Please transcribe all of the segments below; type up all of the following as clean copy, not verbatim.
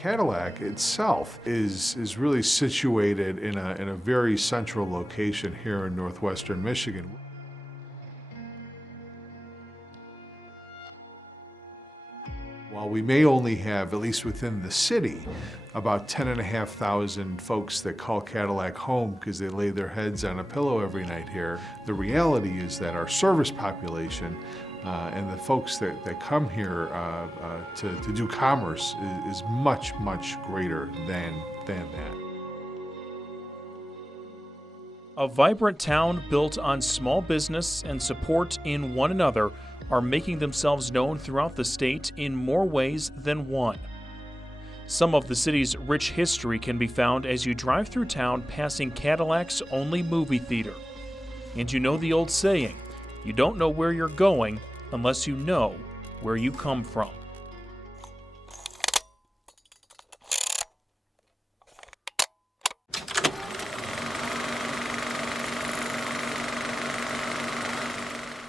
Cadillac itself is really situated in a very central location here in northwestern Michigan. While we may only have, at least within the city, about 10,500 folks that call Cadillac home because they lay their heads on a pillow every night here, the reality is that our service population and the folks that come here to do commerce is much, much greater than that. A vibrant town built on small business and support in one another are making themselves known throughout the state in more ways than one. Some of the city's rich history can be found as you drive through town passing Cadillac's only movie theater. And you know the old saying, you don't know where you're going unless you know where you come from.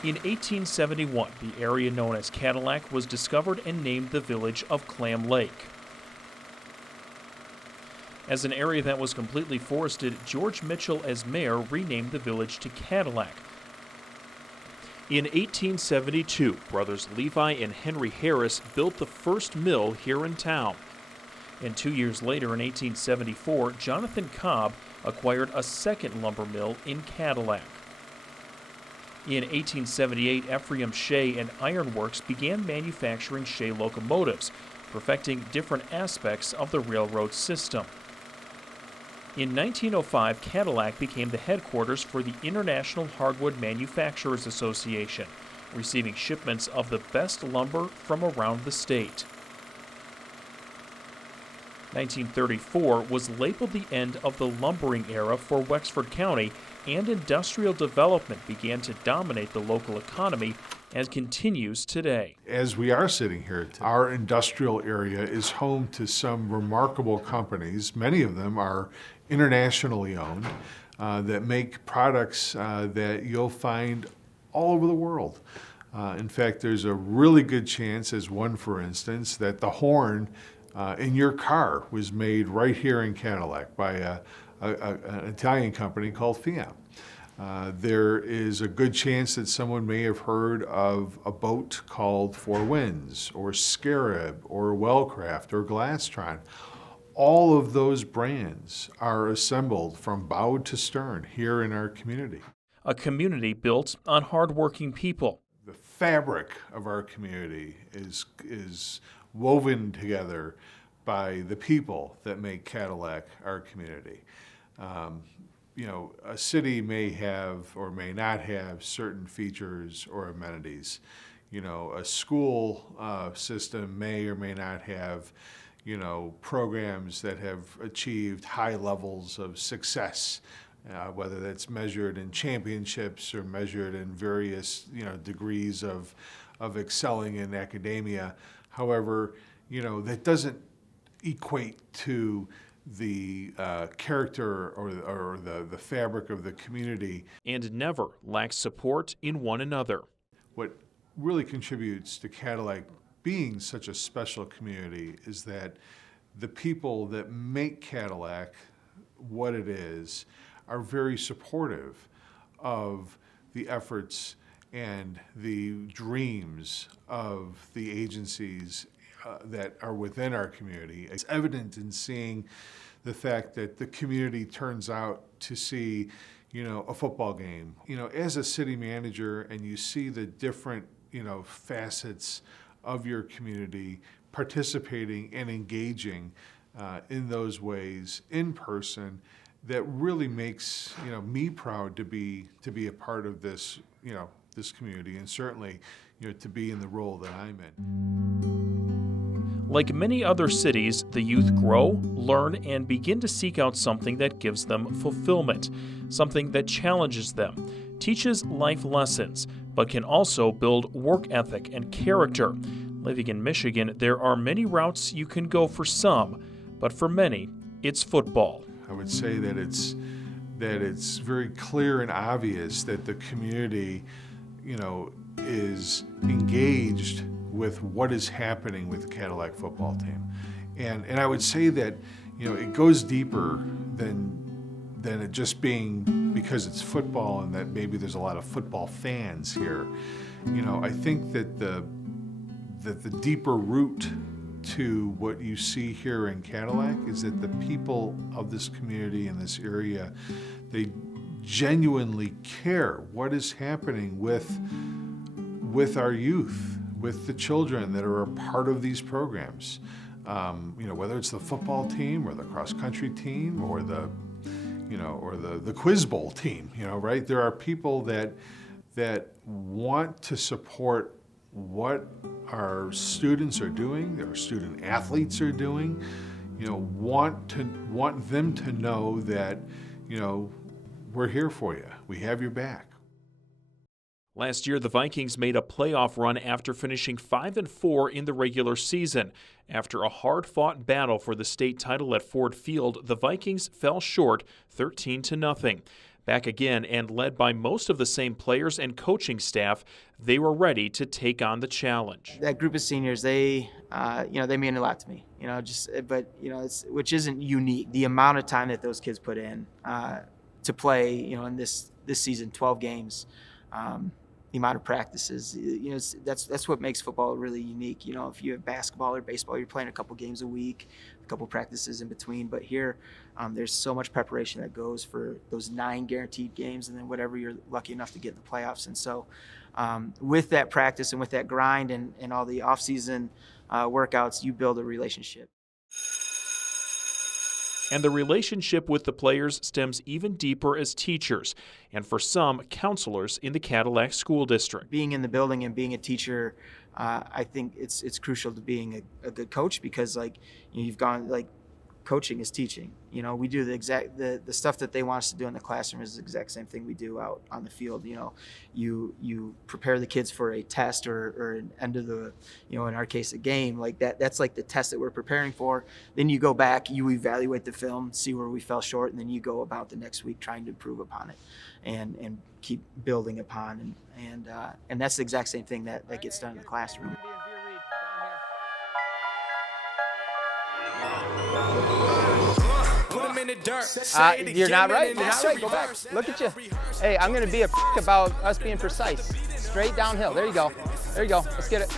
In 1871, the area known as Cadillac was discovered and named the village of Clam Lake. As an area that was completely forested, George Mitchell, as mayor, renamed the village to Cadillac. In 1872, brothers Levi and Henry Harris built the first mill here in town. And 2 years later, in 1874, Jonathan Cobb acquired a second lumber mill in Cadillac. In 1878, Ephraim Shea and Iron Works began manufacturing Shea locomotives, perfecting different aspects of the railroad system. In 1905, Cadillac became the headquarters for the International Hardwood Manufacturers Association, receiving shipments of the best lumber from around the state. 1934 was labeled the end of the lumbering era for Wexford County, and industrial development began to dominate the local economy and continues today. As we are sitting here today, our industrial area is home to some remarkable companies. Many of them are internationally owned that make products that you'll find all over the world. In fact, there's a really good chance, as one for instance, that the horn in your car was made right here in Cadillac by an Italian company called Fiat. There is a good chance that someone may have heard of a boat called Four Winds, or Scarab, or Wellcraft, or Glastron. All of those brands are assembled from bow to stern here in our community. A community built on hardworking people. The fabric of our community is woven together by the people that make Cadillac our community. A city may have or may not have certain features or amenities. A school system may or may not have, programs that have achieved high levels of success, whether that's measured in championships or measured in various, degrees of excelling in academia. However, that doesn't equate to the character or the fabric of the community. And never lacks support in one another. What really contributes to Cadillac being such a special community is that the people that make Cadillac what it is are very supportive of the efforts and the dreams of the agencies that are within our community. It's evident in seeing the fact that the community turns out to see, a football game. As a city manager, and you see the different, facets of your community participating and engaging in those ways in person, that really makes, me proud to be a part of this, this community, and certainly, to be in the role that I'm in. Like many other cities, the youth grow, learn, and begin to seek out something that gives them fulfillment, something that challenges them, teaches life lessons, but can also build work ethic and character. Living in Michigan, there are many routes you can go for some, but for many, it's football. I would say that it's very clear and obvious that the community, is engaged with what is happening with the Cadillac football team. And I would say that, it goes deeper than it just being because it's football and that maybe there's a lot of football fans here. I think that the deeper root to what you see here in Cadillac is that the people of this community in this area, they genuinely care what is happening with our youth, with the children that are a part of these programs. Whether it's the football team or the cross-country team or the Quiz Bowl team, right? There are people that want to support what our students are doing, that our student athletes are doing, want them to know that, we're here for you. We have your back. Last year, the Vikings made a playoff run after finishing 5-4 in the regular season. After a hard-fought battle for the state title at Ford Field, the Vikings fell short 13-0. Back again and led by most of the same players and coaching staff, they were ready to take on the challenge. That group of seniors, they mean a lot to me. Which isn't unique. The amount of time that those kids put in to play, in this season, 12 games. The amount of practices, that's what makes football really unique. If you have basketball or baseball, you're playing a couple games a week, a couple practices in between. But here, there's so much preparation that goes for those 9 guaranteed games, and then whatever you're lucky enough to get in the playoffs. And so, with that practice and with that grind and all the off-season workouts, you build a relationship. And the relationship with the players stems even deeper as teachers, and for some, counselors in the Cadillac School District. Being in the building and being a teacher, I think it's crucial to being a good coach because, coaching is teaching. We do the stuff that they want us to do in the classroom is the exact same thing we do out on the field. You prepare the kids for a test or an end of the, in our case, a game like that. That's like the test that we're preparing for. Then you go back, you evaluate the film, see where we fell short, and then you go about the next week trying to improve upon it and keep building upon. And that's the exact same thing that gets done in the classroom. You're not right. Go back. Look at you. Hey, I'm going to be about us being precise. Straight downhill. There you go. Let's get it.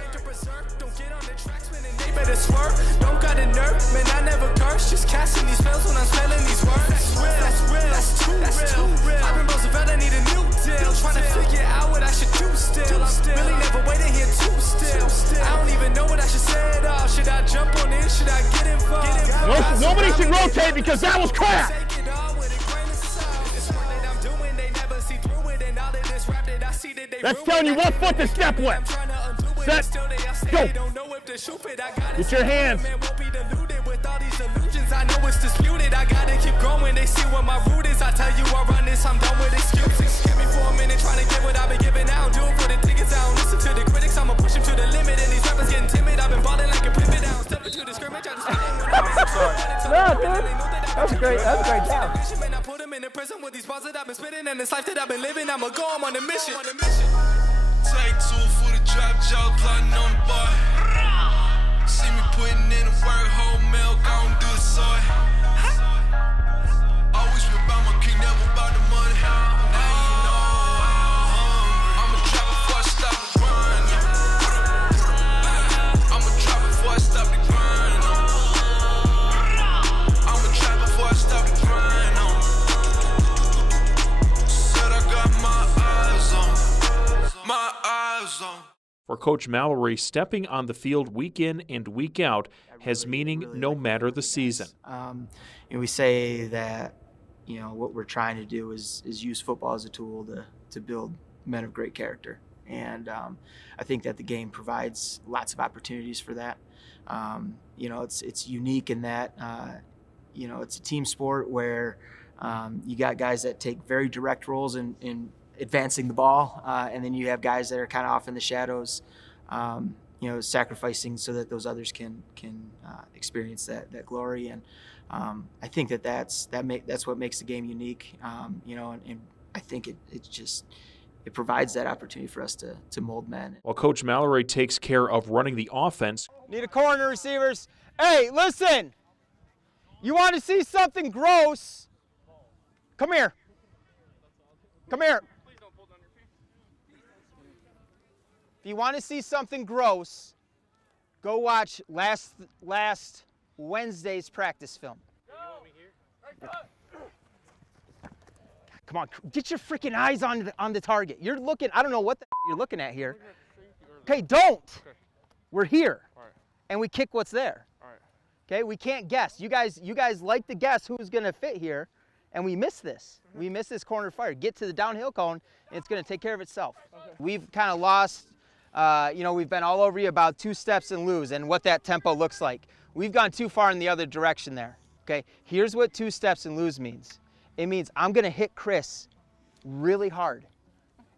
Don't got a nerve, man, I never curse. Just casting these spells when I'm spelling these words. That's too real. I've been Roosevelt, I need a new deal. Trying to figure out what I should do still. Really never waiting here too still. I don't even know what I should say at all. Should I jump on in? Should I get involved? Nobody should rotate because that was crap. That's telling you what foot to step with. Set, go. With your hands. I know it's disputed. I gotta keep growing. They see what my root is. I tell you I run this. I'm done with excuses. Give me for a minute trying to get what I've been giving out. Do it for the tickets. I don't listen to the critics. I'ma push them to the limit. And these rappers getting timid. I've been balling like a pivot. I don't step into the scrimmage. I just No, dude. That's great. That's a great job. I put them in the prison with these bars that I've been spitting and this life that I've been living. I'ma go on a mission. Take 2 for the drop, jaw plotting on the boy. See me putting in the work, whole milk, I don't do the soy. Always been about my king, never about the money. Now you know, I'm a trap before I stop the grind. I'm a trap before I stop the grind. I'm a trap before I stop the grind. Said I got my eyes on. For Coach Mallory, stepping on the field week in and week out has meaning no matter the season. We say that what we're trying to do is use football as a tool to build men of great character, and I think that the game provides lots of opportunities for that. It's unique in that it's a team sport where you got guys that take very direct roles in advancing the ball, and then you have guys that are kind of off in the shadows, sacrificing so that those others can experience that glory. And I think that's what makes the game unique. And I think it provides that opportunity for us to mold men. While Coach Mallory takes care of running the offense, Need a corner, receivers. Hey, listen. You want to see something gross? Come here. Come here. If you want to see something gross, go watch last Wednesday's practice film. Come on, get your freaking eyes on the target. You're looking, I don't know what the you're looking at here. Okay, don't. We're here. And we kick what's there. Okay, we can't guess. You guys like to guess who's going to fit here, and we miss this. We miss this corner fire. Get to the downhill cone, and it's going to take care of itself. We've kind of lost, we've been all over you about 2 steps and lose and what that tempo looks like. We've gone too far in the other direction there. Okay, here's what 2 steps and lose means. It means I'm going to hit Chris really hard,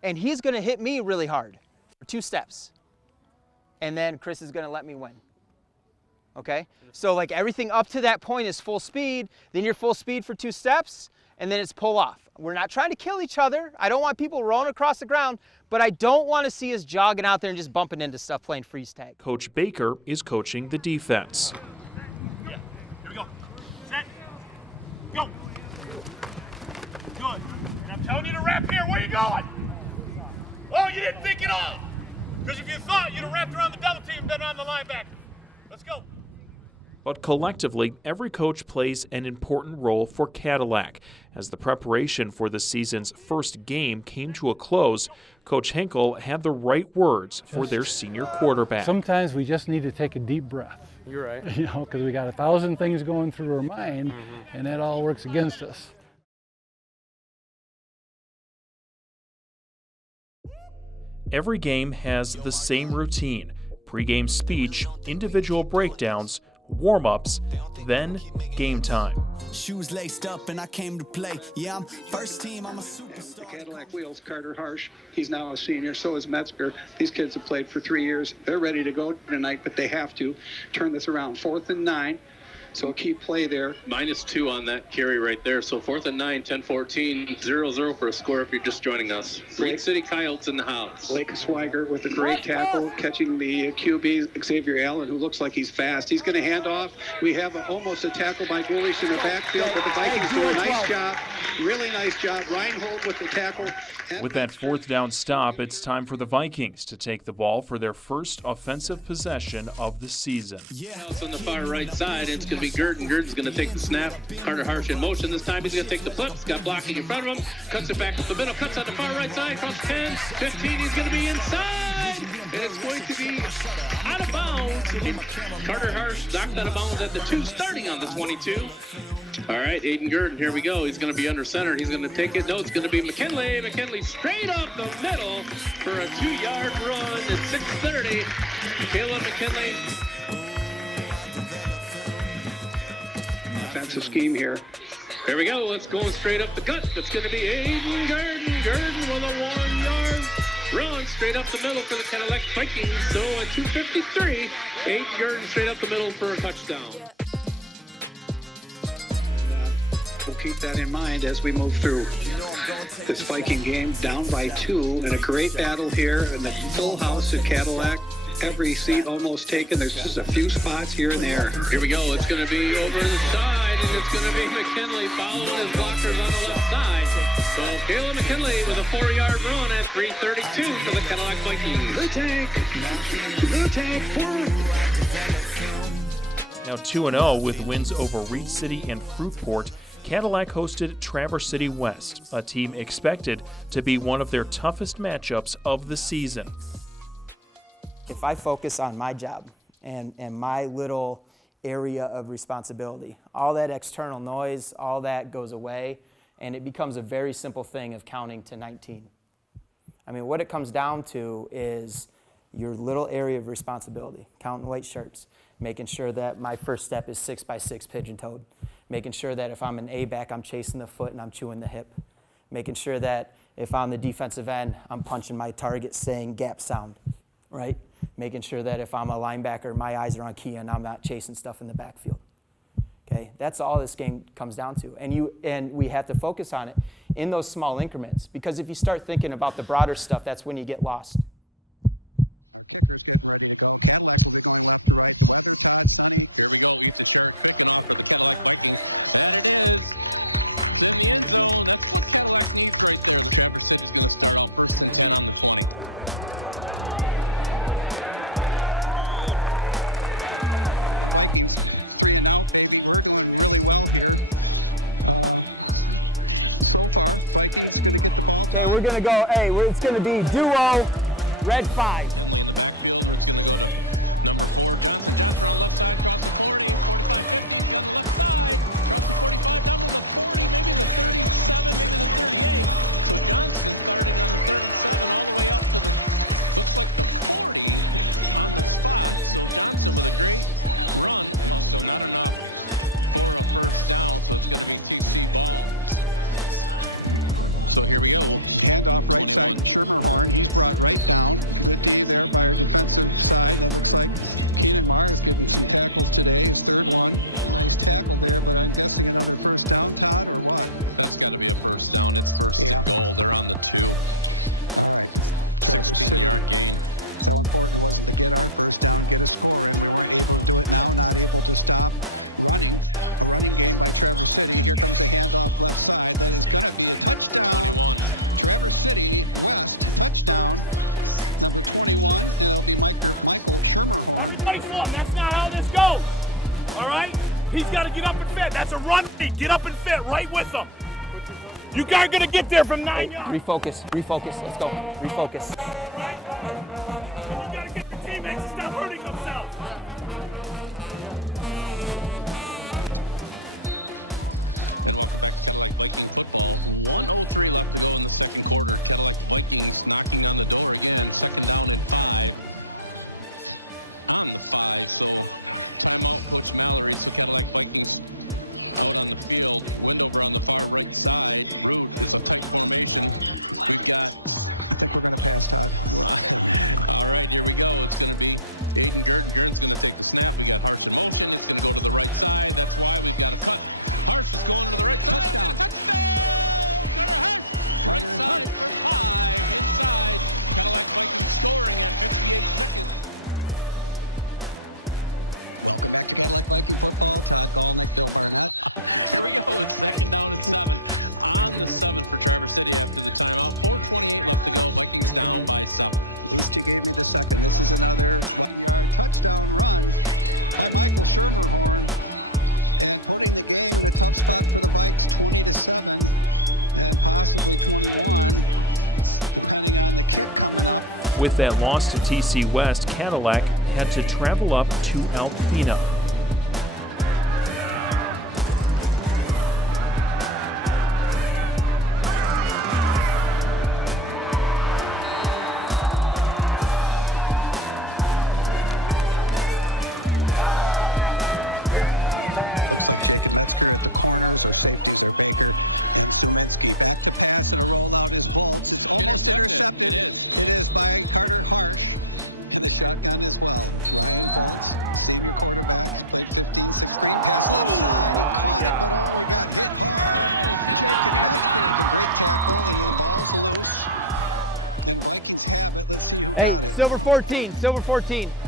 and he's going to hit me really hard for 2 steps, and then Chris is going to let me win. Okay, so like everything up to that point is full speed, then you're full speed for 2 steps, and then it's pull off. We're not trying to kill each other. I don't want people rolling across the ground, but I don't want to see us jogging out there and just bumping into stuff playing freeze tag. Coach Baker is coaching the defense. Yeah, here we go. Set, go. Good. And I'm telling you to wrap here. Where you going? Oh, you didn't think at all. Because if you thought, you'd have wrapped around the double team, then on the linebacker. Let's go. But collectively, every coach plays an important role for Cadillac. As the preparation for the season's first game came to a close, Coach Henkel had the right words for their senior quarterback. Sometimes we just need to take a deep breath. You're right. Because we got 1,000 things going through our mind, and that all works against us. Every game has the same routine: pre-game speech, individual breakdowns, warm-ups, then game time. Shoes laced up and I came to play. Yeah, I'm first team, I'm a superstar. The Cadillac wheels, Carter Harsh, he's now a senior, so is Metzger. These kids have played for 3 years. They're ready to go tonight, but they have to turn this around. 4th and 9, so a key play there. -2 on that carry right there. So 4th and 9, 10-14, 0-0 for a score if you're just joining us. Reed City Coyotes in the house. Blake Swiger with a great tackle, catching the QB, Xavier Allen, who looks like he's fast. He's going to hand off. We have almost a tackle by Gulish in the backfield, but the Vikings do a nice job. Really nice job. Reinhold with the tackle. With that 4th down stop, it's time for the Vikings to take the ball for their first offensive possession of the season. Yeah, it's on the far right side. It's going to be Gurdon. Gurdon's going to take the snap. Carter Harsh in motion this time. He's going to take the flip. He's got blocking in front of him. Cuts it back up the middle. Cuts on the far right side. Across 10, 15. He's going to be inside. And it's going to be out of bounds. Carter Harsh knocked out of bounds at the 2, starting on the 22. All right, Aiden Gurdon, here we go. He's going to be under center. He's going to take it. No, it's going to be McKinley. McKinley straight up the middle for a 2-yard run at 6:30. Caleb McKinley. Offensive scheme here. Here we go. Let's go straight up the gut. It's going to be Aiden Gurdon. Gurdon with a 1-yard run straight up the middle for the Cadillac Vikings. So at 2:53, Aiden Gurdon straight up the middle for a touchdown. We'll keep that in mind as we move through this Viking game, down by 2, and a great battle here in the full house at Cadillac. Every seat almost taken. There's just a few spots here and there. Here we go. It's going to be over the side, and it's going to be McKinley following his blockers on the left side. So Caleb McKinley with a 4-yard run at 3:32 for the Cadillac Vikings. Blue tank, forward. Now 2-0 with wins over Reed City and Fruitport. Cadillac hosted Traverse City West, a team expected to be one of their toughest matchups of the season. If I focus on my job and my little area of responsibility, all that external noise, all that goes away, and it becomes a very simple thing of counting to 19. I mean, what it comes down to is your little area of responsibility, counting white shirts, making sure that my first step is 6x6 pigeon-toed, making sure that if I'm an A-back, I'm chasing the foot and I'm chewing the hip, making sure that if I'm the defensive end, I'm punching my target saying gap sound, right? Making sure that if I'm a linebacker, my eyes are on key and I'm not chasing stuff in the backfield. Okay, that's all this game comes down to. And we have to focus on it in those small increments, because if you start thinking about the broader stuff, that's when you get lost. Our kicker's getting ready to go. Cadillac will be going left to right. The weather, Todd, sunny. Here we go. Ethan Sherrick picking off for the Cadillac Vikings. That it is. It's in the end zone. That's what Cadillac needs right there. The Traverse City's going to start out 1st and 10 on the 20. Vikings 3 and out, baby. We're doing really well here. So far, Vikings going to get the ball, Todd. We're going to go, it's going to be duo, red 5. Kinley in the backfield, where it's going to go to number 4, Johnson. Johnson on the left side, across the 40, 45, 50. He's on the left side, across the 45, down to the 40, maybe the 37, maybe the 38. So Johnson starting on the 37 all the way out to the, looks like the 40 on the spot. So Johnson with a great run. Also not enough for a first down, so it's going to be TC ball. So here we go. Handoff right 21. side, Schermerhorn. He's brought right down. Good D there by our defensive side. That looks like Keenan Mars getting some tackles today. His third one. Nice tackle there, but I'm guessing another first down, Todd, or what? That's got to be a first down. It's first and goal. They're on the 2. All right. 16-yard gain. So important wasn't to get our first down, get a score in. We weren't able to do it now, not able to stop running. A running game by Traverse City. Here comes a handoff left side. That is going to be a touchdown. 21. Traverse City West, touchdown. Number 21, and it'll be Michael Schermerhorn. That's not how this goes. All right? He's got to get up and fit. That's a run. Get up and fit right with him. You guys are going to get there from 9 yards. Refocus. Let's go. Refocus. You got to get your teammates to stop hurting themselves. And welcome back to Cadillac Viking football. 1:03 left to go in the second quarter. Cadillac Vikings knocking on the door again. 2nd down and 5. On the 5. So timeout, Coach Mallory. So Cadillac Vikings out on the field. Wendover on the far right side. Root is a tight formation. We've got... I think we're going to pass, Todd. All right, here we go. It's going to be Aiden Gurdon. Gurdon's going to take the snap. We got Harsh in motion. It's going to go to the right side. That's why we've got a cut. Harsh is going to the right side. Touchdown. Touchdown! Carter Harsh. Right side for 5. Inside. Cadillac Vikings scoring at 58 seconds. Welcome back to Cadillac Viking football. Todd Galnick, Bill Barnett. Here we go. It's 2nd down and 7. On the 7 for Traverse City after the timeout. 4:28 left to go. Vikings down by 7. At least you gave me the second. This is another 1-yard touchdown run by Michael Schermerhorn, and putting the game in a tough spot for the Vikes, 20-7 and possibly 21, depending on the kick coming up. With that loss to TC West, Cadillac had to travel up to Alpena. Looks like Jacob Metzger at the corners. Our safeties are Baker and Suminski. Back to pass, and a rollout is Volts. It's almost intercepted. It is by Carter Harsh. And the shotgun as well. Ryan Volts, senior quarterback. He's played 15-6 screen pass left side. He caught it, but we got hit hard. Jacob Metzger with a great tackle, and the ball's loose. And Vikings have it. Let's see who got it. Silver 14.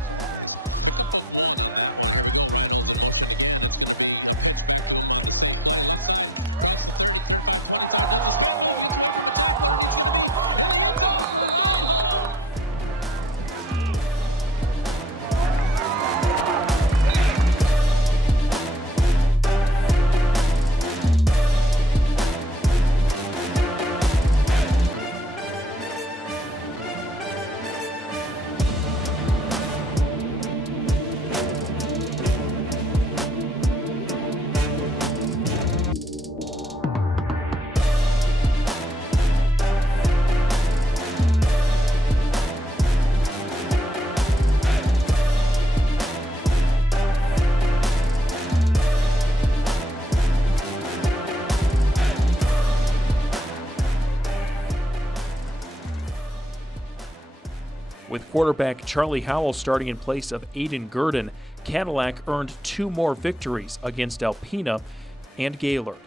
Sideways. Pickup of 1 on that one. Here we go. Ryan holds in motion again. It's going to be a pitch back to him on the same play. Left side, across the 30, 35, 20 side. Does a spin move, gets away from a tackler, and he's going to be in the end zone for Reinhold. I know. With quarterback Charlie Howell starting in place of Aiden Gurdon, Cadillac earned 2 more victories against Alpena and Gaylord.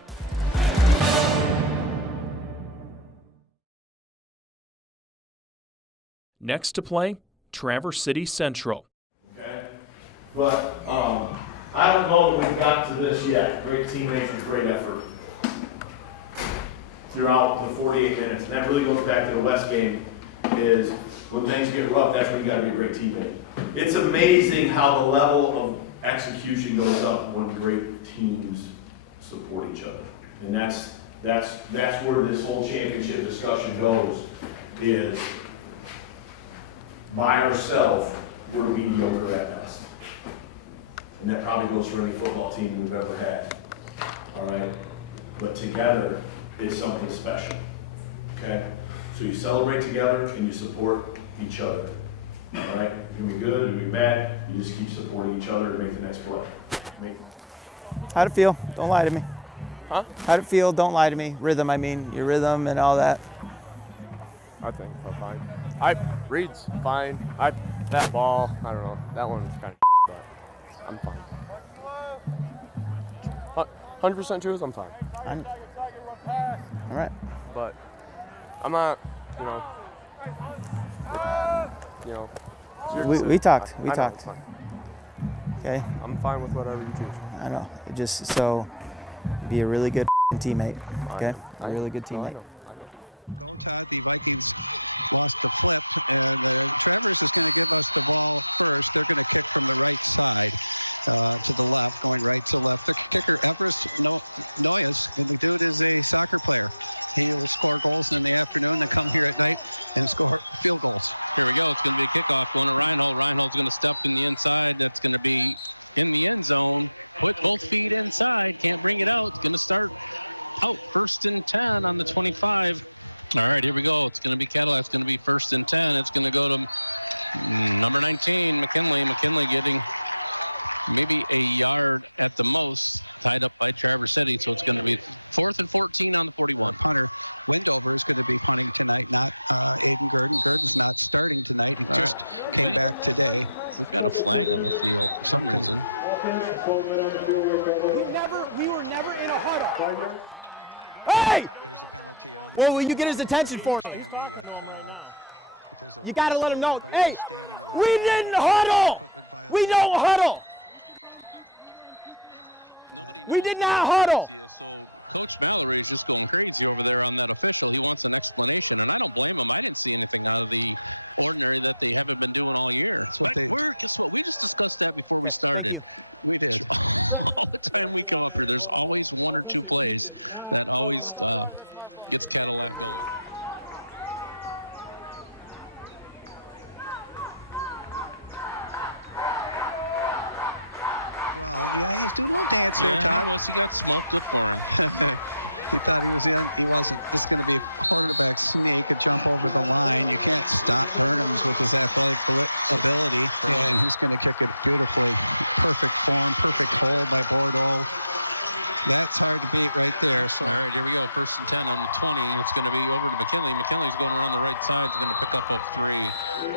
Next to play, Traverse City Central. Okay, but I don't know that we've got to this yet. Great teammates and great effort throughout the 48 minutes, and that really goes back to the West game. Is when things get rough, that's when you got to be a great teammate. It's amazing how the level of execution goes up when great teams support each other, and that's where this whole championship discussion goes. Is by ourselves, we're mediocre at best, and that probably goes for any football team we've ever had. All right, but together is something special. Okay, so you celebrate together and you support each other. All right, you can be good, you can be bad, you just keep supporting each other to make the next play. How'd it feel? Don't lie to me. Huh? How'd it feel? Don't lie to me. Rhythm, I mean, your rhythm and all that. I think I'm fine. Reed's fine. That ball, I don't know. That one's kind of but I'm fine. 100% truth, I'm fine. All right. But I'm not, We talked. I know, it's fine. Okay. I'm fine with whatever you choose. I know. Just so be a really good teammate. Okay. A really good teammate. Go, Todd. The Vikings lost the flip, and Travers is going to give us the ball first. They're going to kick from the right side to the left, going right to left. The kicker, Everest Noyes, and the dude is a soccer player. He will score goals in the afternoon, then come here at night and score field goals. Here we go. It's going to be a kickoff going to Reinhold. Reinhold's going to step in the inside. That's going to be in the end zone. Put both feet inside. Can't bring it out. It's going to start out 1st and 10 on the 25. All right, here we go. It's going to be Cadillac. It's going to be 1st and 10. It's going to go to number 19, McKinley. McKinley getting maybe a yard at the most, tied up by Traverse City. So it's going to be 4th and 14 on the 41. Punter Wendover is going to be punting tonight, not Aiden Gurdon. Gurdon's not starting tonight. He just came back today. We've got a flag on the field for some reason. Hey! There's a penalty on Well, will you get his attention for it? You got to let him know. Hey, we didn't huddle. We don't huddle. We did not huddle. So Coach Mallory is just going crazy over there on that official. He wants an explanation, and I don't blame him. I didn't see anything out of the ordinary that they haven't been doing all year. Guess what? We just discussed that before we started. We did. All the time we come up here, there's always one or two plays that always gets Cadillac going. Well, yeah, he's doing a little dance there, Todd. He got smoked. Good for him. He thought he was in. He wasn't. This is going to be a quarterback sneak, a jump over the line. You can't stop Burnhams with his athletic ability, and he's going to kick it beautifully. Perfect form, perfect hold by Bordeaux. That's hard to beat right there. So. All right, here we go. 1st and 10 on the 20. It's going to be over to McKinley. McKinley's going around the right side. He's going to pick up a 3.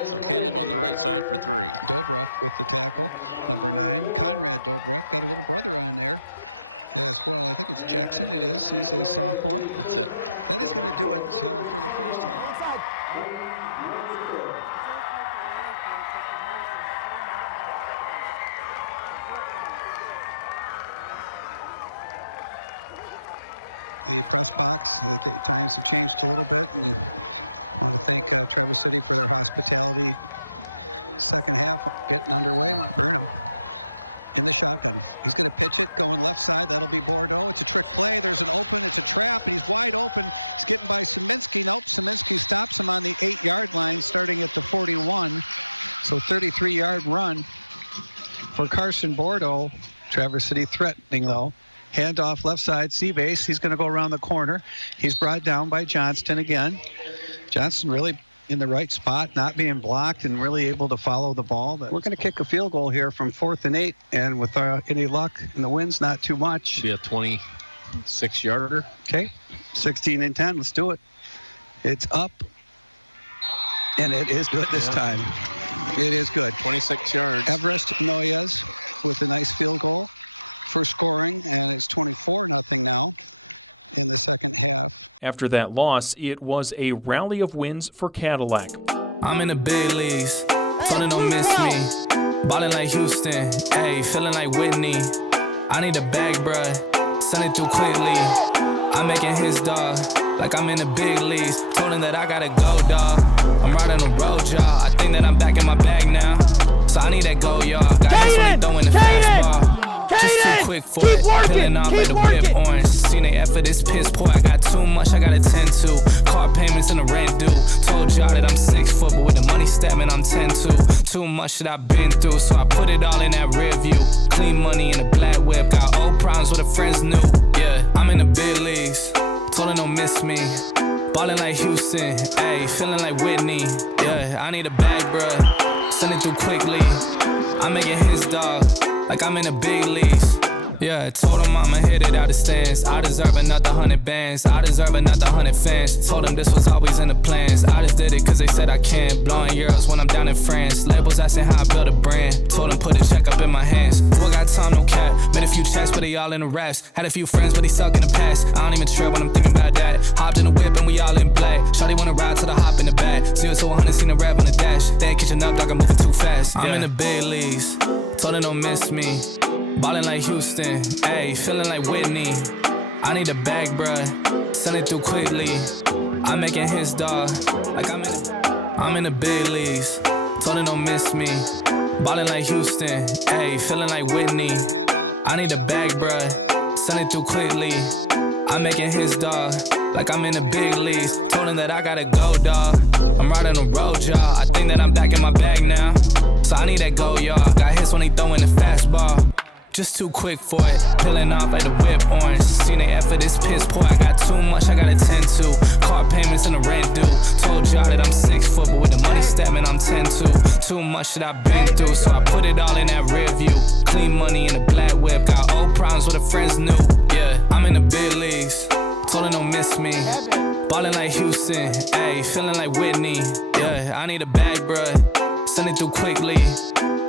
So Caleb on the right side for 3. Dobrev with the tackle, number 9. Conrad Dobrev got a little brother on there as well. I think it's Jackson. It is. He's a sophomore. That's it. That is going to do it for the first half. The press box, the times have changed a little bit, and I want to thank Traverse City for their hospitality. Second half getting underway. Burnham in the shotgun. He's going to pitch it, going left side. That'll be Bordeaux. It's a trick play. There's an open. It's a trap, and he's wide open. He's getting by Szyminski. Nope, Szyminski stops him on the 8-yard line, starting at the 41. So 33-yard run for Carson Bordeaux. Traverse City threatening, though. Handoff left side, C-base. He's going to go around the corner. He's brought down by Johnston again. Johnston really in the right spot, not being blocked and really able to follow the ball. But we're going to kick a field goal here from 4th and 8, and with any luck and the wind's not too much. Be a 26-yarder. Okay, 16 and 10. Let's do it. It's up, and it is good this time. It is good. 26 yards. Everest Noyes with a nice field goal for scoring, and it's 24-0 now in the second half. After that loss, it was a rally of wins for Cadillac. I'm in the big leagues. told her don't miss me. Ballin' like Houston, ayy, feeling like Whitney. I need a bag, bruh, send it through quickly. I'm making his dog, like I'm in the big leagues. Told him that I gotta go, dog. I'm riding the road, y'all. I think that I'm back in my bag now. So I need that go, y'all. Got this when they throwing the fastball. Just too quick for it, peeling off like the whip orange. Seen they effort, this piss poor. I got too much, I gotta tend to. Car payments and the rent due. Told y'all that I'm 6 foot, but with the money stabbing, I'm 10-2. Too much that I've been through, so I put it all in that rear view. Clean money in a black whip, got old problems with the friends new. Yeah, I'm in the big leagues, told her don't miss me. Ballin' like Houston, ayy, feeling like Whitney. Yeah, I need a bag, bruh, send it through quickly. I'm making his dog, like I'm in the big leagues. Yeah, told him I'ma hit it out the stands. I deserve another 100 bands. I deserve another 100 fans. Told them this was always in the plans. I just did it cause they said I can. Blowing euros when I'm down in France. Labels asking how I build a brand. Told them put a check up in my hands. Boy got time, no cap. Made a few checks, but they all in the raps. Had a few friends, but they suck in the past. I don't even trip when I'm thinking about that. Hopped in the whip and we all in black. Shawty wanna ride till I hop in the back. 0 to 100, seen a rap on the dash. They ain't catching up, dog, I'm moving too fast. I'm in the big leagues. Told her don't miss me. Ballin' like Houston, ayy, feeling like Whitney. I need a bag, bruh, send it through quickly. I'm making his dog, like I'm in the big leagues. Told her don't miss me. Ballin' like Houston, ayy, feeling like Whitney. I need a bag, bruh, send it through quickly. I'm making his dog, like I'm in the big leagues. Told him that I gotta go, dog. I'm riding the road, y'all. I think that I'm back in my bag now. So I need that go, y'all. Got hits when they throwing the fastball. Just too quick for it, peeling off like the whip orange. Seen they effort, this piss poor. I got too much, I gotta tend to. Car payments and the rent due. Told y'all that I'm 6 foot, but with the money stabbing, I'm 10-2. Too much that I've been through, so I put it all in that rear view. Clean money in a black whip, got old problems with the friends new. Yeah, I'm in the big leagues, told her don't miss me. Ballin' like Houston, ayy, feeling like Whitney. Yeah, I need a bag, bruh, send it through quickly.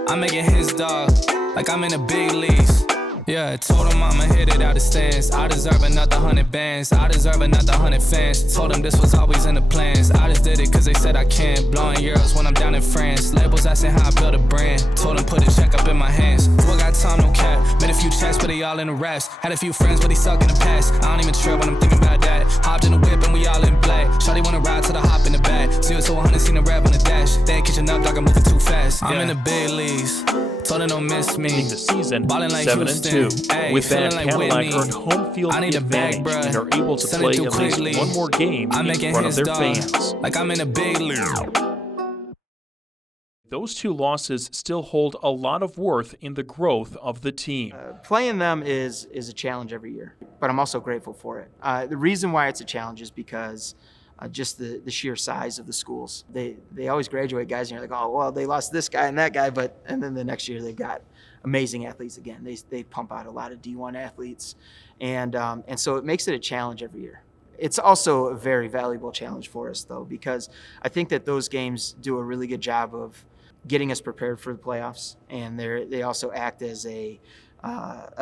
I'm making his dog, like I'm in the big leagues. Yeah, told him I'ma hit it out the stands. I deserve another 100 bands. I deserve another 100 fans. Told them this was always in the plans. I just did it cause they said I can. Blowing euros when I'm down in France. Labels asking how I build a brand. Told them put a check up in my hands. Boy got time, no cap. Made a few checks, but they all in the raps. Had a few friends, but they suck in the past. I don't even trip when I'm thinking about that. Hopped in the whip and we all in black. Shawty wanna ride till I hop in the back. 0 to 100, seen a rap on the dash. They ain't catching up, dog, I'm moving too fast. I'm in the big leagues. Told her don't miss me. The season Ballin' like 7-2. Ay, With that, like Cadillac Whitney. earned home field advantage and are able to play at least one more game in front of their fans. Like I'm in a big league. Those two losses still hold a lot of worth in the growth of the team. Playing them is a challenge every year, but I'm also grateful for it. The reason why it's a challenge is because just the sheer size of the schools. They always graduate guys and you're like, oh, well, they lost this guy and that guy, and then the next year they've got amazing athletes again. They pump out a lot of D1 athletes, and so it makes it a challenge every year. It's also a very valuable challenge for us, though, because I think that those games do a really good job of getting us prepared for the playoffs, and they also act as a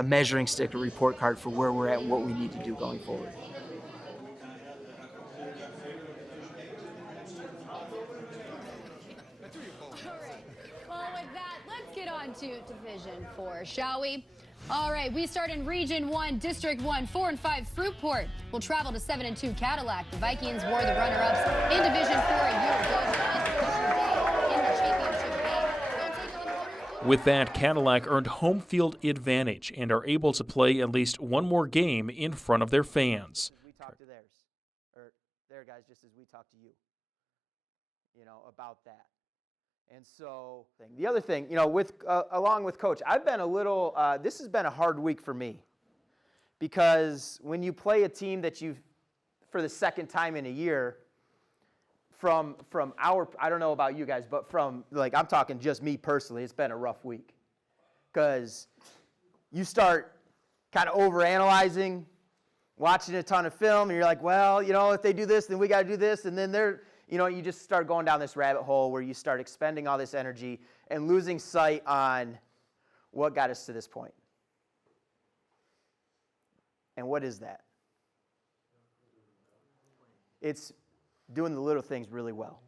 measuring stick, a report card for where we're at and what we need to do going forward. To Division 4, shall we? All right, we start in Region 1, District 1, 4 and 5 Fruitport will travel to 7-2 Cadillac. The Vikings were the runner-ups in Division 4 a year ago. In the championship game. With that, Cadillac earned home field advantage and are able to play at least one more game in front of their fans. The other thing, along with Coach, I've been a little, this has been a hard week for me, because when you play a team that for the second time in a year, from I don't know about you guys, but I'm talking just me personally, it's been a rough week, because you start kind of overanalyzing, watching a ton of film, and you're like, well, if they do this, then we got to do this, and then you just start going down this rabbit hole where you start expending all this energy and losing sight on what got us to this point. And what is that? It's doing the little things really well.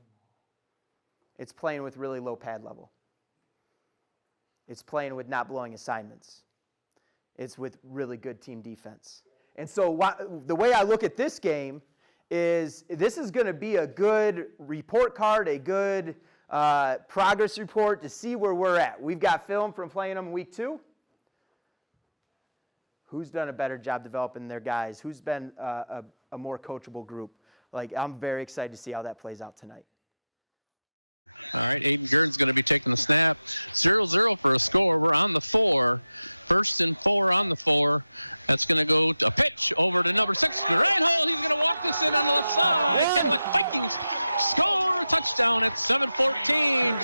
It's playing with really low pad level. It's playing with not blowing assignments. It's with really good team defense. And so the way I look at this game is this is going to be a good report card, a good progress report to see where we're at. We've got film from playing them week 2. Who's done a better job developing their guys? Who's been a more coachable group? Like, I'm very excited to see how that plays out tonight. All right, Aiden Gurdon's going to be taking the snap. 0-0 for a score. We're on the 4. 1st and 4 on the 4. That's going to go to a pitch over to number 6, Reinhold. He's going to walk this in on the left side. Cadillac Vikings score, touchdown at 7:14.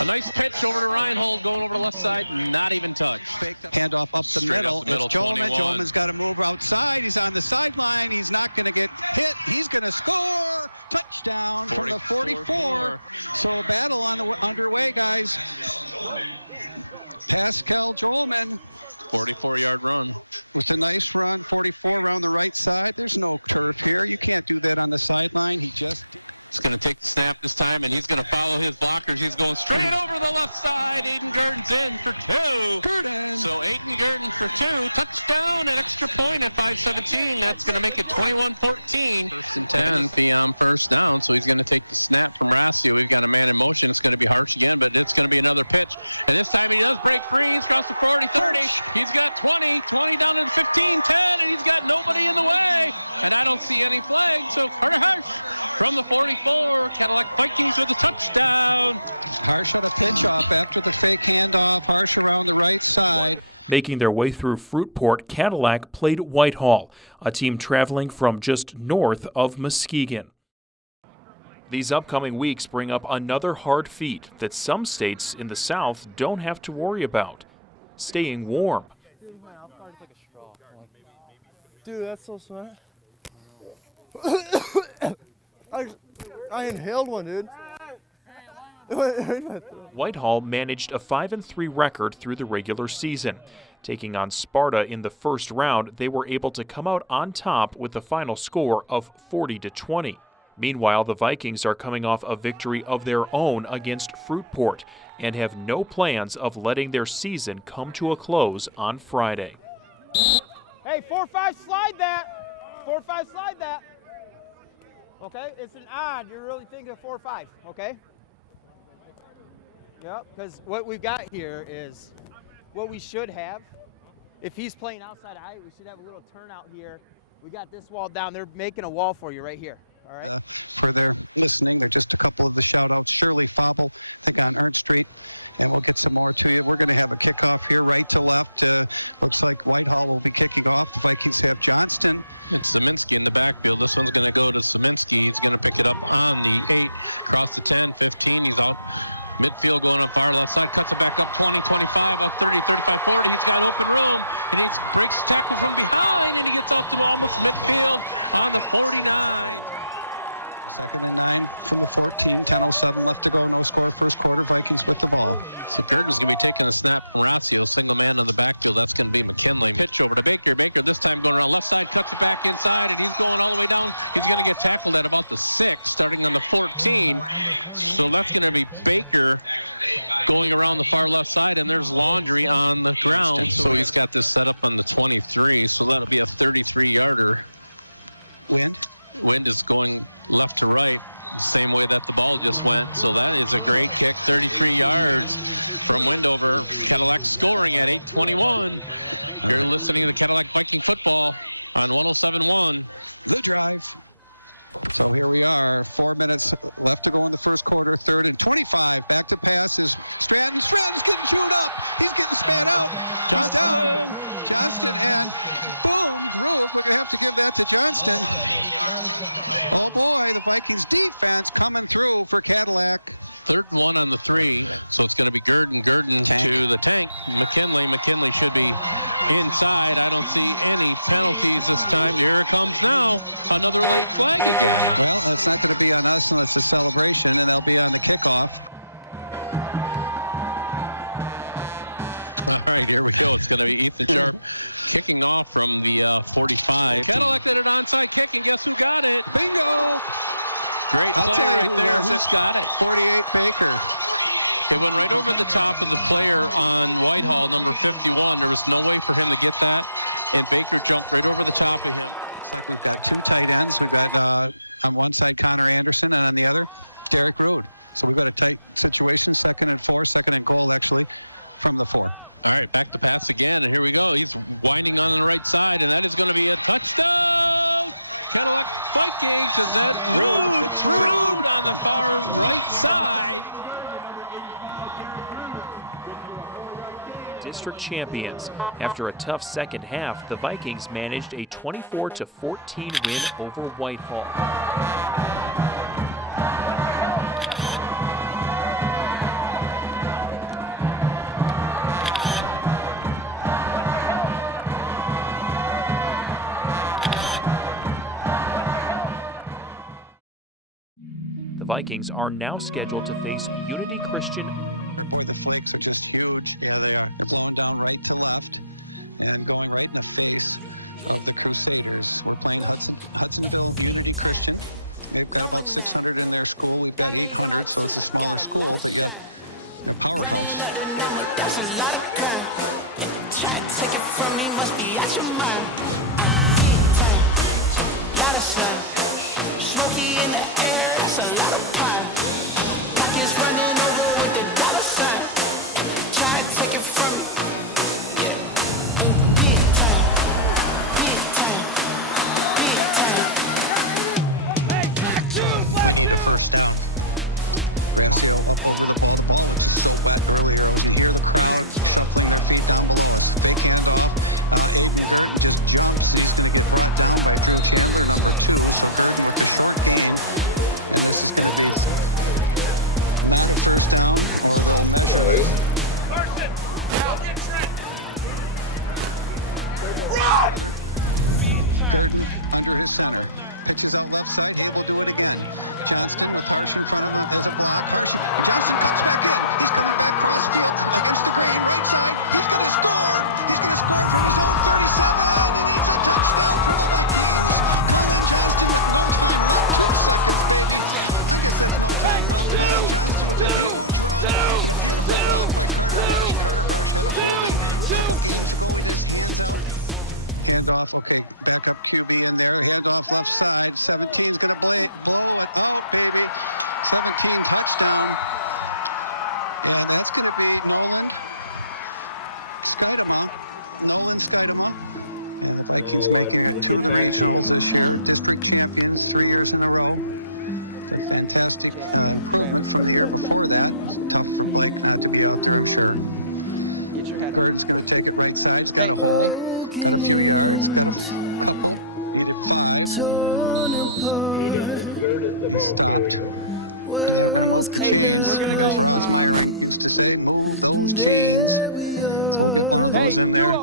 A nice pitch over to Reinhold going over the left side, not even touched. Handoff up the middle. It's Jolman. Jolman's got to move outside. He's on the sideline. He's not going to get hit. He's going to score. Touchdown from the 44. So a battle underway, guys. Pascal Jolman. 44-yard run. With a nice run, 44 around the right side. There's no turf here. You can't do that on the sideline. He just... He's going to take the snap this time, and he's going to follow his blockers. He's going straight over the left side. Aiden Gurdon's in for 2. Gurdon. So Aiden Gurdon for 2. Touchdown, an extra point at 5:17. That's going to make it 21-14. 1st and 10 beyond first down. So he's going to take the snap from Rassio. We've got a man in motion. It's going to be Harsh again, but it's going to be another pitch. And this time he does break free. He's across the 40, 30. He's got 20 down to the 15, 10, and he's got nobody in the way. And I don't see any flags. So Carter Harsh from the 44. Cadillac Vikings with a touchdown. Harsh on a pitch off after the fake handoff. Harsh around the right side. Making their way through Fruitport, Cadillac played Whitehall, a team traveling from just north of Muskegon. These upcoming weeks bring up another hard feat that some states in the South don't have to worry about: staying warm. Dude, that's so smart. I inhaled one, dude. Whitehall managed a 5-3 record through the regular season. Taking on Sparta in the first round, they were able to come out on top with the final score of 40-20. Meanwhile, the Vikings are coming off a victory of their own against Fruitport and have no plans of letting their season come to a close on Friday. Hey, 4-5, slide that. 4-5, slide that. Okay, it's an odd. You're really thinking of 4-5, okay? Yep, because what we've got here is what we should have. If he's playing outside height, we should have a little turnout here. We got this wall down. They're making a wall for you right here, all right? For their listening, they're just a couple of the shout-outs. Shirley Fobble, I think on Ernst Street, and we'll get some more to you. We're going to have a kickoff here, right to left. Looks like Whitehall will be kicking off. The Vikings have Johnston. It's Zeminski in the backfield. This one's going to go to Zeminski. He's going to pick it up on the 8, across the 10, 15. He's out midfield going on far left side. Cuts it back up 20, 25, up 30, 35, 40. He's got open room, and he breaks tackle from behind, and he gets out to almost midfield on the 49. 2nd and 9 from the 14, 10:07 left to go, no score, first quarter, Vikings with the ball. So Gurdon's going to be taking a snap from Rassio, single man on the backfield. That's going to be McKinley. Pitch over to Baker. Baker this time going around left side, cuts it back inside, and he's going all the way down. He's going to get tackled at about the 6, starting on the 14. So that's going to be Baker going around the far left side, and there's Laundry on the ground. So he's got this set up on the 23, so that'll be a 33-yarder. Wind is going left to right, the same way that the ball just went. So that is a great kick, 33 yards from Windover. Cadillac scoring at 8:21. You're listening to the Cadillac Viking football on 107.1. The Drive. So here we are, 4 minutes left to go in the first quarter, 3rd and 25. Back to pass is Stratton. Stratton's getting chewed up. He's getting spat out. He's down. Johnston, and boom, Rube. We're going to have to give that to Johnston. Oh boy, the Vikings defense coming through for Cadillac. 3rd and 1 on the 3, so it's going to be Gurdon to the tank. McKinley should be inside. I don't see any penalties this time. Here it comes now. Another late flag again. Well, that's not going to be on us unless it's a celebration, and they'll be on the kickoff. All right, here we go. It's going to be Ethan Sharp kicking off from the 45. Cadillac did an onside kick, and guess who got it? Bingo! Great I'll play tell you right who there. has Who's it. got it? 48 Baker. It went right over the top of the player on Whitehall, number 51. There was no way for him to get that, and Baker jumped right over the top of him. Looks like we've got two tight ends. We've got on one side Connor Anderson, and on the other Derek Rude. So we've got a tight situation, 2nd and 4, 2nd and goal actually from the 4. All right, back to pass again, and here we go. He's winding on the right side, and that is going to be a touchdown. Cadillac Vikings, is that Rude? It's Rude on the far right side. District champions. After a tough second half, the Vikings managed a 24-14 win over Whitehall. The Vikings are now scheduled to face Unity Christian. Boy, the flakes are just huge. Yeah, they are. They're blowing down right to left and going right in the face of the Crusaders. We're playing Hudsonville Unity Christian. They've got about 600 in their school. We've got 800, so it's a smaller school, but yet a powerhouse. We need a first down. Rancio up over the ball. The ball was just so wet earlier. I was going to hear the crowd shuffling their feet down below us. Fake handoff. Aiden Gurdon just jumps. He's going to get brought down by Drew Chandler, number 2. So Gurdon with the short gain. And this is going to be not a first down, or they'll measure this. Gurdon under his center. Pitches out left side. Hay will do it again. Johnston with Harsh in front of him as a block. Johnston cuts back in. He's coming back cross field against the green. Right side. He's going to score. He's going to score from his own 37. And it's a touchdown for the Vikings. Colin Johnston with no time left. 2 seconds, baby. I guess that's no time left. Colin Johnston with a huge run and a beautiful block by Carter Harsh. Carter Harsh had a holding a couple games ago. He had his hands out. Handoff, okay, back up QB in there. Handoff left side. 17's going to blow it out, baby. 17 touchdown. And that's going to be Nolan Skidema. And the Vikings making it to the regionals this year. District champions 3 years in a row. It's a fantastic improvement from the year before that. It's tough for Blake not to be out there, I'm sure. Gordon's going to take it right side. He's got a hole. Got a few yards, got a couple, needed 5. He stopped. They're going to move the chains, as Ross Meyering used to say, move those chains. So we'll get one of those in there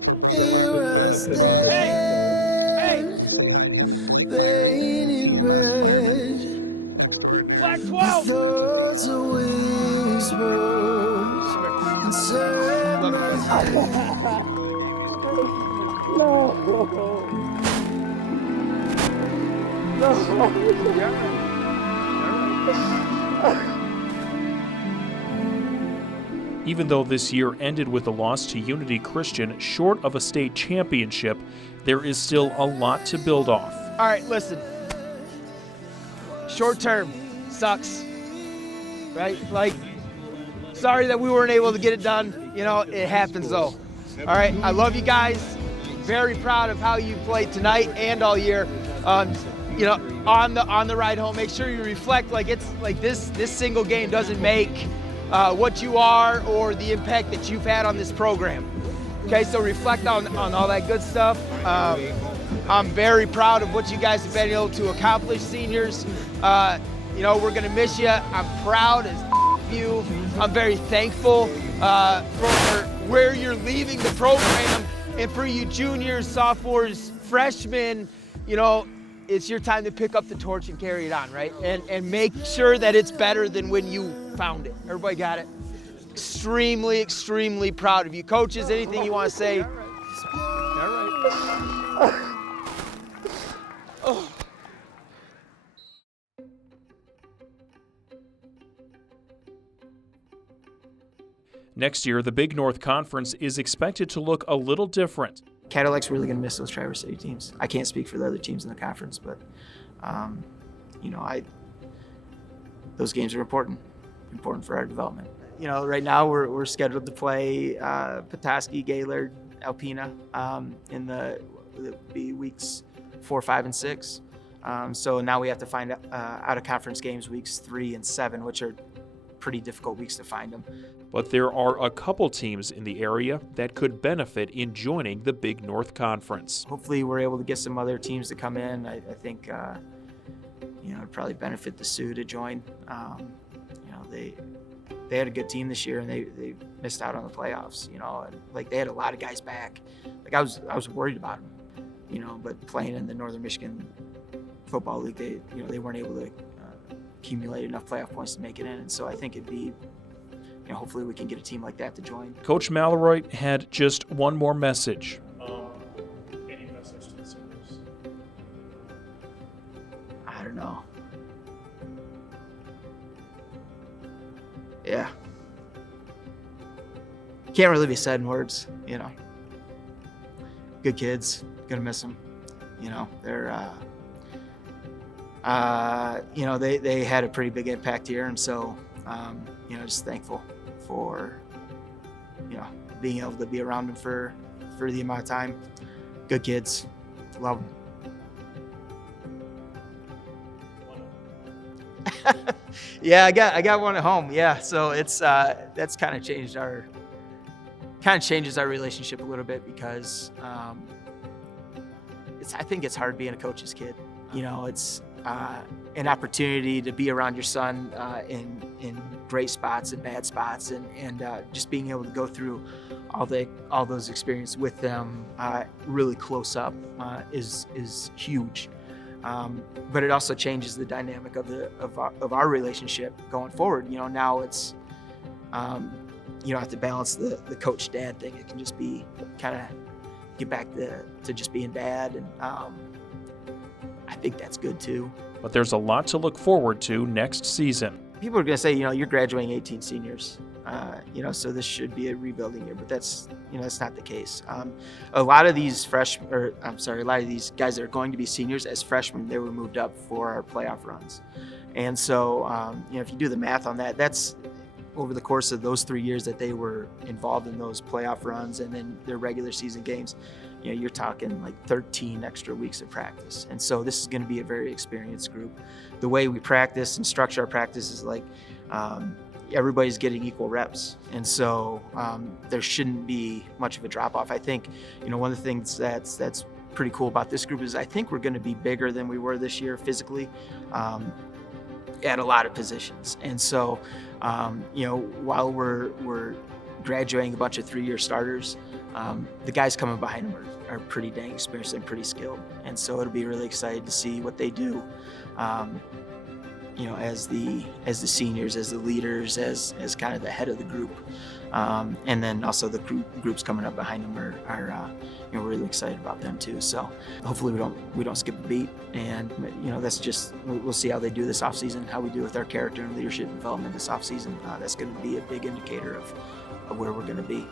for Brother Ross. We'll say hi to him and Blake Meyering, EMS fireman extraordinary. And that's a phenom. First down, everybody. Want to get one of those on 46 seconds left. Gordon is being taken out of the game. He's giving a hug to Coach Mallory. Even though this year ended with a loss to Unity Christian, short of a state championship, there is still a lot to build off. All right, listen. Short term sucks, right? Like, sorry that we weren't able to get it done. You know, it happens though. All right, I love you guys. Very proud of how you played tonight and all year. You know, on the ride home, make sure you reflect like it's like this single game doesn't make what you are or the impact that you've had on this program. Okay, so reflect on all that good stuff. I'm very proud of what you guys have been able to accomplish, seniors. You know, we're gonna miss you. I'm proud as you. I'm very thankful for where you're leaving the program, and for you juniors, sophomores, freshmen, you know, it's your time to pick up the torch and carry it on, right? And make sure that it's better than when you found it. Everybody got it? Extremely, extremely proud of you. Coaches, anything you want to say? Next year, the Big North Conference is expected to look a little different. Cadillac's really going to miss those Traverse City teams. I can't speak for the other teams in the conference, but those games are important for our development. Right now we're scheduled to play Petoskey, Gaylord, Alpena in the weeks 4, 5, and 6. So now we have to find out of conference games weeks 3 and 7, which are pretty difficult weeks to find them. But there are a couple teams in the area that could benefit in joining the Big North Conference. Hopefully we're able to get some other teams to come in. I think it'd probably benefit the Sioux to join. They had a good team this year, and they missed out on the playoffs. And they had a lot of guys back. I was worried about them, but playing in the Northern Michigan Football League, they weren't able to accumulate enough playoff points to make it in. And so I think it'd be, hopefully we can get a team like that to join. Coach Mallory had just one more message. Any message to the seniors? I don't know. Yeah. Can't really be said in words, Good kids, gonna miss them. They're, they had a pretty big impact here, and so, just thankful for, being able to be around them for the amount of time. Good kids, love them. Yeah, I got one at home. Yeah, so it's that's kind of changes our relationship a little bit because I think it's hard being a coach's kid. It's an opportunity to be around your son in great spots and bad spots, and just being able to go through all those experiences with them really close up is huge. But it also changes the dynamic of our relationship going forward. Now it's you don't have to balance the coach dad thing. It can just be kind of get back to just being dad, and I think that's good too. But there's a lot to look forward to next season. People are going to say, you're graduating 18 seniors, so this should be a rebuilding year, but that's not the case. A lot of these a lot of these guys that are going to be seniors as freshmen, they were moved up for our playoff runs. And so, if you do the math on that, that's over the course of those 3 years that they were involved in those playoff runs and then their regular season games, you're talking like 13 extra weeks of practice. And so this is going to be a very experienced group. The way we practice and structure our practice is everybody's getting equal reps. And so there shouldn't be much of a drop off. I think, one of the things that's pretty cool about this group is I think we're going to be bigger than we were this year physically at a lot of positions. And so, while we're graduating a bunch of 3-year starters, the guys coming behind them are pretty dang experienced and pretty skilled. And so it'll be really exciting to see what they do, as the seniors, as the leaders, as kind of the head of the group. And then also the groups coming up behind them are we're really excited about them too. So hopefully we don't skip a beat, and that's just, we'll see how they do this offseason, how we do with our character and leadership development this offseason. That's going to be a big indicator of where we're going to be.